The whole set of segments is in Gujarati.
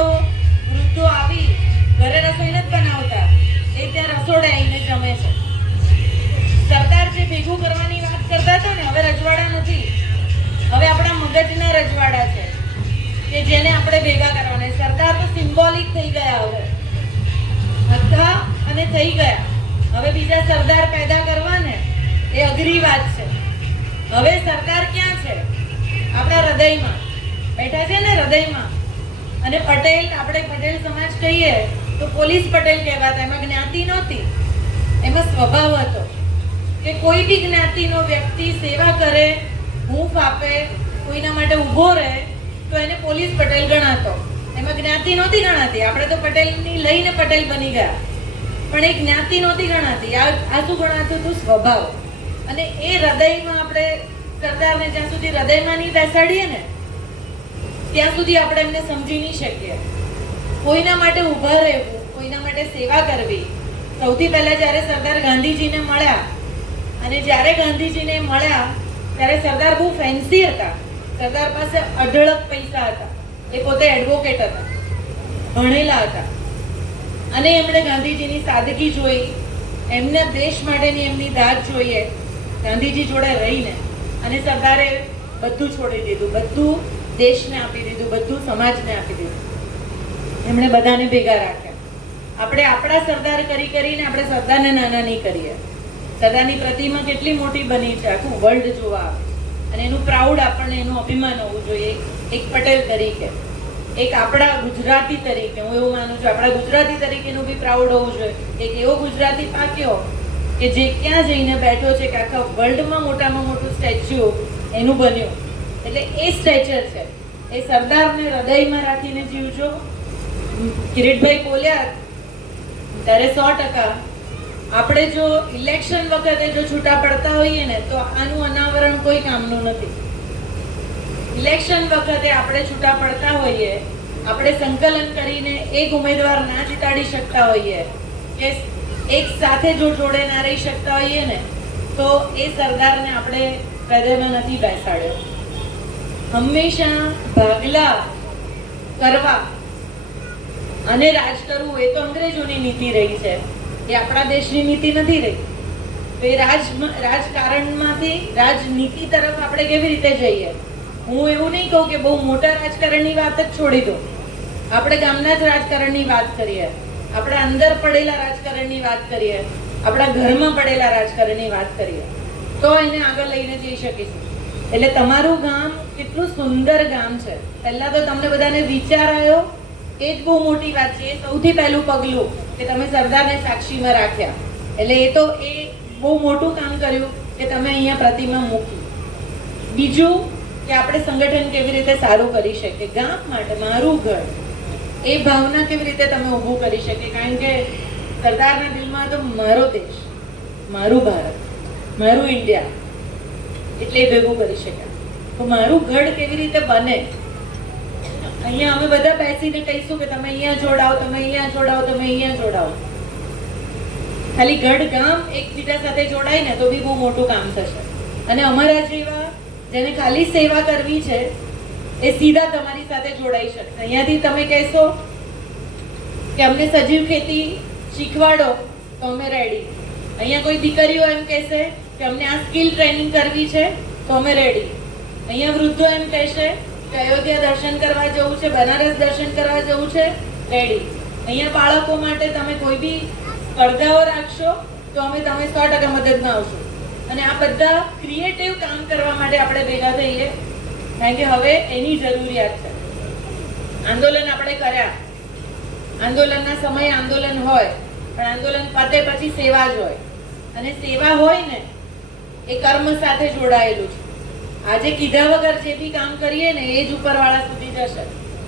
તો વૃદ્ધો આવી ઘરે રસોઈ નથી બનાવતા, એ ત્યાં રસોડે આવીને જમે છે. સરદાર જે ભેગું કરવાની વાત કરતા હતા ને, હવે રજવાડા નથી, હવે આપણા મગજના રજવાડા છે કે જેને આપણે ભેગા કરવાના. સરદાર તો સિમ્બોલિક થઈ ગયા, હવે હતા અને થઈ ગયા. હવે બીજા સરદાર પેદા કરવા ને એ અઘરી વાત છે. હવે સરદાર ક્યાં છે? આપણા હૃદયમાં બેઠા છે ને, હૃદયમાં. અને પટેલ, આપણે પટેલ સમાજ કહીએ તો પોલીસ પટેલ કહેવાતા. એમાં જ્ઞાતિ નહોતી, એમાં સ્વભાવ હતો કે કોઈ બી જ્ઞાતિનો વ્યક્તિ સેવા કરે, હૂંફ આપે, કોઈના માટે ઊભો રહે તો એને પોલીસ પટેલ ગણાતો. એમાં જ્ઞાતિ નહોતી ગણાતી. આપણે તો પટેલની લઈને પટેલ બની ગયા, પણ એ જ્ઞાતિ નહોતી ગણાતી. આ શું ગણાતું હતું? સ્વભાવ. અને એ હૃદયમાં આપણે સરદારને જ્યાં સુધી હૃદયમાં નહીં બેસાડીએ ને ત્યાં સુધી આપણે એમને સમજી નહીં શકીએ. કોઈના માટે ઊભા રહેવું, કોઈના માટે સેવા કરવી. સૌથી પહેલા જ્યારે સરદાર ગાંધીજીને મળ્યા, અને જ્યારે ગાંધીજીને મળ્યા ત્યારે સરદાર બહુ ફેન્સી હતા. સરદાર પાસે અઢળક પૈસા હતા. એ પોતે એડવોકેટ હતા, ભણેલા હતા. અને એમણે ગાંધીજીની સાદગી જોઈ, એમને દેશ માટેની એમની દાદ જોઈએ ગાંધીજી જોડે રહીને. અને સરદારે બધું છોડી દીધું, બધું દેશને આપી દીધું, બધું સમાજને આપી દીધું. એમણે બધાને ભેગા રાખ્યા. આપણે આપણા સરદાર કરીને આપણે સરદારને નાના નહીં કરીએ. સરદારની પ્રતિમા કેટલી મોટી બની છે, આખું વર્લ્ડ જોવા આવે. અને એનું પ્રાઉડ આપણને, એનું અભિમાન હોવું જોઈએ એક પટેલ તરીકે, એક આપણા ગુજરાતી તરીકે. હું એવું માનું છું આપણા ગુજરાતી તરીકેનું બી પ્રાઉડ હોવું જોઈએ. એક એવો ગુજરાતી પાક્યો કે જે ક્યાં જઈને બેઠો છે કે આખા વર્લ્ડમાં મોટામાં મોટું સ્ટેચ્યુ એનું બન્યું. એટલે એ સ્ટ્રેચર છે. એ સરદારને હૃદયમાં રાખીને જીવજો. કિરીટભાઈ બોલ્યા ત્યારે 100% આપણે જો ઇલેક્શન વખતે જો છૂટા પડતા હોઈએ ને તો આનું અનાવરણ કોઈ કામનું નથી. ઇલેક્શન વખતે આપણે છૂટા પડતા હોઈએ, આપણે સંકલન કરીને એક ઉમેદવાર ના જીતાડી શકતા હોઈએ, કે એક સાથે જો જોડે ના રહી શકતા હોઈએ ને, તો એ સરદારને આપણે હૃદયમાં નથી બેસાડ્યો. હંમેશા ભાગલા કરવા અને રાજ કરવું એ તો અંગ્રેજોની નીતિ રહી છે, એ આપણા દેશની નીતિ નથી રહી. તો એ રાજકારણમાંથી રાજનીતિ તરફ આપણે કેવી રીતે જઈએ? હું એવું નહીં કહું કે બહુ મોટા રાજકારણની વાત જ છોડી દો. આપણે ગામના જ રાજકારણની વાત કરીએ, આપણા અંદર પડેલા રાજકારણની વાત કરીએ, આપણા ઘરમાં પડેલા રાજકારણની વાત કરીએ, તો એને આગળ લઈને જઈ શકીશું. એટલે તમારું ગામ કેટલું સુંદર ગામ છે. પહેલા તો તમને બધાને વિચાર આવ્યો, એ જ બહુ મોટી વાત છે. એ સૌથી પહેલું પગલું કે તમે સરદારને સાક્ષીમાં રાખ્યા. એટલે એ તો એ બહુ મોટું કામ કર્યું કે તમે અહીંયા પ્રતિમા મૂકી. બીજું કે આપણે સંગઠન કેવી રીતે સારું કરી શકીએ, ગામ માટે મારું ઘર, એ ભાવના કેવી રીતે તમે ઊભું કરી શકીએ. કારણ કે સરદારના દિલમાં તો મારો દેશ, મારું ભારત, મારું ઇન્ડિયા, એટલે ભેગું કરી શકાય. તો મારું ગઢ કેવી રીતે બને? અહીંયા અમે બધા બેસીને કહીશું કે તમે અહીંયા જોડાઓ, તમે અહીંયા જોડાઓ, તમે અહીંયા જોડાઓ. ખાલી ગઢ ગામ એકબીજા સાથે જોડાય ને તો બી બહુ મોટું કામ થશે. અને અમારા જેવા જેને ખાલી સેવા કરવી છે એ સીધા તમારી સાથે જોડાઈ શકશે. અહીંયાથી તમે કહેશો કે અમને સજીવ ખેતી શીખવાડો તો અમે રેડી. અહીંયા કોઈ દીકરીઓ એમ કહેશે કે અમને આ સ્કિલ ટ્રેનિંગ કરવી છે તો અમે રેડી. અહીંયા વૃદ્ધો એમ કહેશે કે અયોધ્યા દર્શન કરવા જવું છે, બનારસ દર્શન કરવા જવું છે, રેડી. અહીંયા બાળકો માટે તમે કોઈ બી સ્પર્ધાઓ રાખશો તો અમે તમે 100% મદદમાં આવશું. અને આ બધા ક્રિએટિવ કામ કરવા માટે આપણે ભેગા થઈએ, કારણ કે હવે એની જરૂરિયાત છે. આંદોલન આપણે કર્યા, આંદોલનના સમયે આંદોલન હોય, પણ આંદોલન પતે પછી સેવા જ હોય. અને સેવા હોય ને એ કર્મ સાથે જોડાયેલું છે. આજે કીધા વગર જે બી કામ કરીએ ને એ જ ઉપરવાળા સુધી જશે,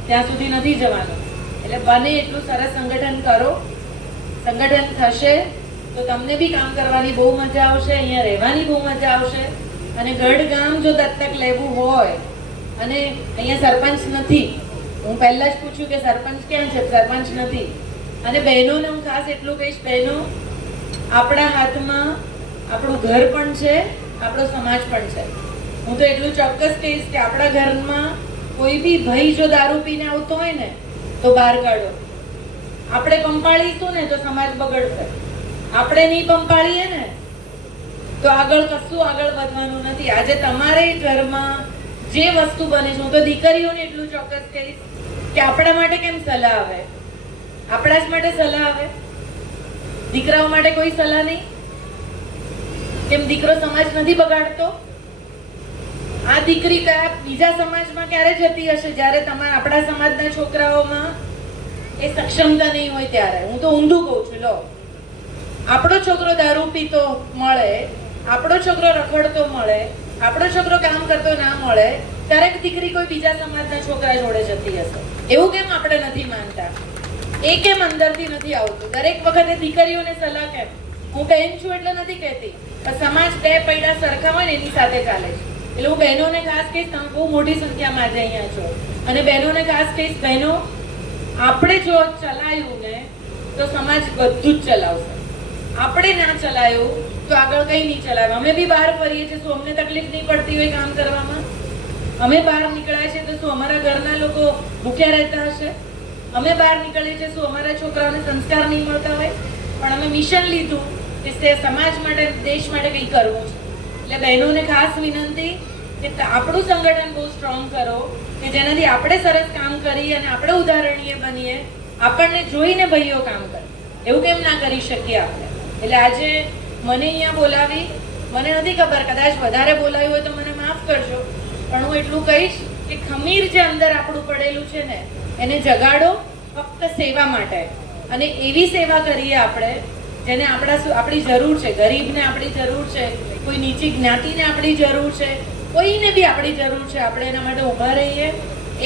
ત્યાં સુધી નથી જવાનું. એટલે બને એટલું સરસ સંગઠન કરો. સંગઠન થશે તો તમને બી કામ કરવાની બહુ મજા આવશે, અહીંયા રહેવાની બહુ મજા આવશે. અને ગઢ ગામ જો દત્તક લેવું હોય, અને અહીંયા સરપંચ નથી, હું પહેલા જ પૂછ્યું કે સરપંચ ક્યાં છે? સરપંચ નથી. અને બહેનોને હું ખાસ એટલું કહીશ, બહેનો આપણા હાથમાં આપણું ઘર પણ છે, આપણો સમાજ પણ છે. હું તો એટલું ચોક્કસ કહીશ કે આપણા ઘરમાં કોઈ બી ભાઈ જો દારૂ પીને આવતો હોય ને તો બહાર કાઢો. આપણે પંપાળીશું ને તો સમાજ બગડશે. આપણે નહીં પંપાળીએ ને તો આગળ કશું આગળ વધવાનું નથી. આજે તમારે ઘરમાં જે વસ્તુ બને છે, હું તો દીકરીઓને એટલું ચોક્કસ કહીશ કે આપણા માટે કેમ સલાહ આવે? આપણા જ માટે સલાહ આવે, દીકરાઓ માટે કોઈ સલાહ નહીં? કેમ દીકરો સમાજ નથી બગાડતો? આ દીકરી કયા બીજા સમાજમાં ક્યારે જતી હશે જ્યારે તમારા આપણા સમાજના છોકરાઓમાં એ સક્ષમતા નહીં હોય ત્યારે? હું તો ઊંધું કહું છું. લો, આપણો છોકરો દારૂ પીતો મળે, આપણો છોકરો રખડતો મળે, આપણો છોકરો કામ કરતો ના મળે, ત્યારે દીકરી કોઈ બીજા સમાજના છોકરા જોડે જતી હશે. એવું કેમ આપણે નથી માનતા? એ કેમ અંદરથી નથી આવતું? દરેક વખતે દીકરીઓને સલાહ કેમ? હું બહેન છું એટલે નથી કહેતી, પણ સમાજ બે પૈડા સરખા હોય ને એની સાથે ચાલે છે. એટલે હું બહેનોને ખાસ કહીશ, તમે બહુ મોટી સંખ્યામાં આજે અહીંયા છો, અને બહેનોને ખાસ કહીશ, બહેનો આપણે જો ચલાયું ને તો સમાજ બધું જ ચલાવશે. આપણે ના ચલાયું તો આગળ કઈ નહીં ચલાવે. અમે બી બહાર ફરીએ છીએ, શું અમને તકલીફ નહીં પડતી હોય કામ કરવામાં? અમે બહાર નીકળ્યા છીએ તો શું અમારા ઘરના લોકો ભૂખ્યા રહેતા હશે? અમે બહાર નીકળીએ છીએ, શું અમારા છોકરાઓને સંસ્કાર નહીં મળતા હોય? પણ અમે મિશન લીધું કે સમાજ માટે, દેશ માટે કંઈ કરવું છે. એટલે બહેનોને ખાસ વિનંતી કે આપણું સંગઠન બહુ સ્ટ્રોંગ કરો કે જેનાથી આપણે સરસ કામ કરીએ અને આપણે ઉદાહરણીય બનીએ. આપણને જોઈને ભાઈઓ કામ કરે, એવું કેમ ના કરી શકીએ આપણે? એટલે આજે મને અહીંયા બોલાવી, મને નથી ખબર, કદાચ વધારે બોલાવ્યું હોય તો મને માફ કરજો, પણ હું એટલું કહીશ કે ખમીર જે અંદર આપણું પડેલું છે ને એને જગાડો, ફક્ત સેવા માટે. અને એવી સેવા કરીએ આપણે જેને આપણી જરૂર છે. ગરીબને આપણી જરૂર છે, કોઈ નીચી જ્ઞાતિને આપણી જરૂર છે, કોઈને બી આપણી જરૂર છે. આપણે એના માટે ઊભા રહીએ,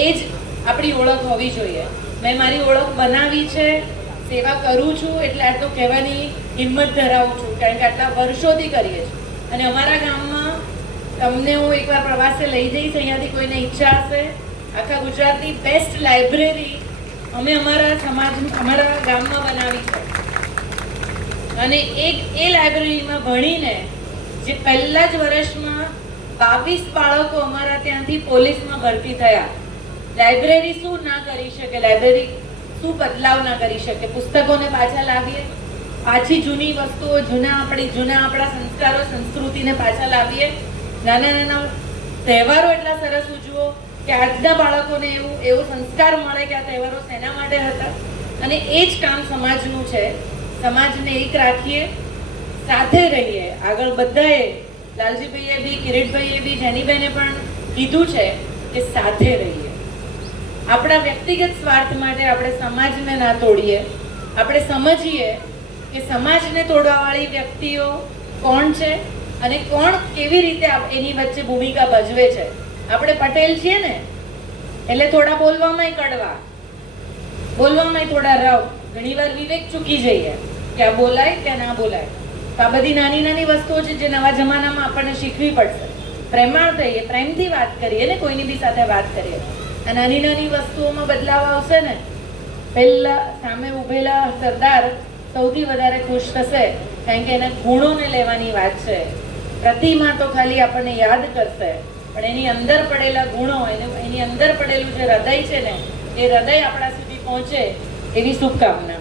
એ જ આપણી ઓળખ હોવી જોઈએ. મેં મારી ઓળખ બનાવી છે, સેવા કરું છું એટલે આટલું કહેવાની હિંમત ધરાવું છું, કારણ કે આટલા વર્ષોથી કરીએ છીએ. અને અમારા ગામમાં તમને હું એકવાર પ્રવાસે લઈ જઈશ, અહીંયાથી કોઈને ઈચ્છા હશે. આખા ગુજરાતની બેસ્ટ લાઇબ્રેરી અમે અમારા ગામમાં બનાવી છે. અને એ લાઇબ્રેરીમાં ભણીને જે પહેલા જ વર્ષમાં 22 બાળકો અમારા ત્યાંથી પોલીસમાં ભરતી થયા. લાઇબ્રેરી શું ના કરી શકે? લાઇબ્રેરી શું બદલાવ ના કરી શકે? પુસ્તકોને પાછા લાવીએ, પાછી જૂની વસ્તુઓ, જૂના આપણા સંસ્કારો, સંસ્કૃતિને પાછા લાવીએ. નાના નાના તહેવારો એટલા સરસ ઉજવો કે આજના બાળકોને એવો સંસ્કાર મળે કે આ તહેવારો શેના માટે હતા. અને એ જ કામ સમાજનું છે. સમાજને એક રાખીએ, સાથે રહીએ. આગળ બધાએ, લાલજીભાઈએ બી, કિરીટભાઈએ બી, જેનીબેને પણ કીધું છે કે સાથે રહીએ. આપણા વ્યક્તિગત સ્વાર્થ માટે આપણે સમાજને ના તોડીએ. આપણે સમજીએ કે સમાજને તોડવાવાળી વ્યક્તિઓ કોણ છે અને કોણ કેવી રીતે એની વચ્ચે ભૂમિકા ભજવે છે. આપણે પટેલ છીએ ને એટલે થોડા બોલવામાં કડવા, બોલવામાં થોડા રવ, ઘણીવાર વિવેક ચૂકી જઈએ કે આ બોલાય કે ના બોલાય. તો આ બધી નાની નાની વસ્તુઓ છે જે નવા જમાનામાં આપણને શીખવી પડશે. પ્રેમાળ થઈએ, પ્રેમથી વાત કરીએ ને, કોઈની બી સાથે વાત કરીએ. આ નાની નાની વસ્તુઓમાં બદલાવ આવશે ને, પહેલા સામે ઉભેલા સરદાર સૌથી વધારે ખુશ થશે, કારણ કે એના ગુણોને લેવાની વાત છે. પ્રતિમા તો ખાલી આપણને યાદ કરશે, પણ એની અંદર પડેલા ગુણો, એની અંદર પડેલું જે હૃદય છે ને, એ હૃદય આપણા સુધી પહોંચે એવી શુભકામના.